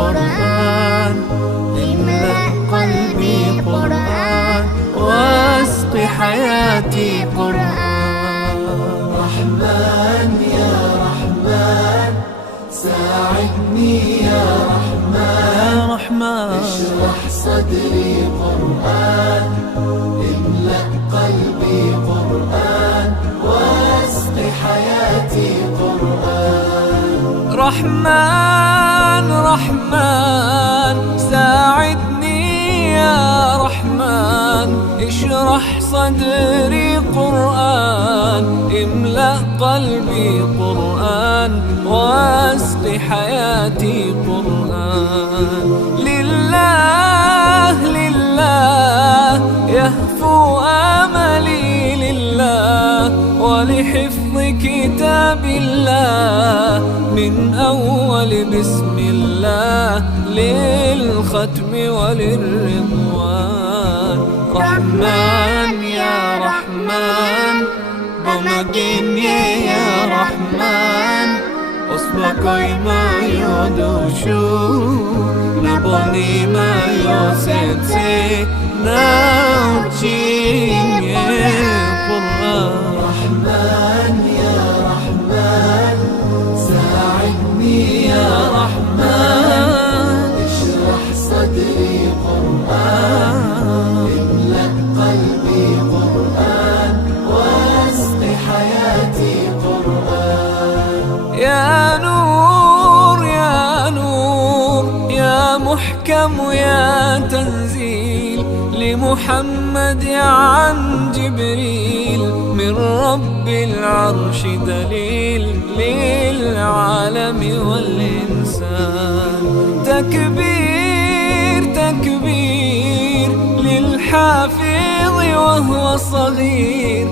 قرآن، املأ قلبي قرآن، واسق حياتي قرآن. رحمن يا رحمن ساعدني يا رحمن، اشرح صدري قرآن، املأ قلبي قرآن، واسق حياتي قرآن. رحمن رحمن ساعدني يا رحمن، اشرح صدري قرآن، املأ قلبي قرآن، واسق حياتي قرآن. لله لله يهفو آملي لله، ولحفظ كتاب الله من أول بسم الله للختم وللرضوان. رحمن يا رحمن بمجيني يا رحمن، أصبحي ما يدوشو نبني ما يوسيتي نوتين يا قرآن. رحمن يا رحمن ساعدني يا رحمن، اشرح صدري قرآن، املأ قلبي قرآن، واسق حياتي قرآن. يا نور يا نور يا محكم يا تنزيل لمحمد عن جبريل، من رب العرش دليل للعالم والإنسان. تكبير تكبير للحافظ وهو صغير،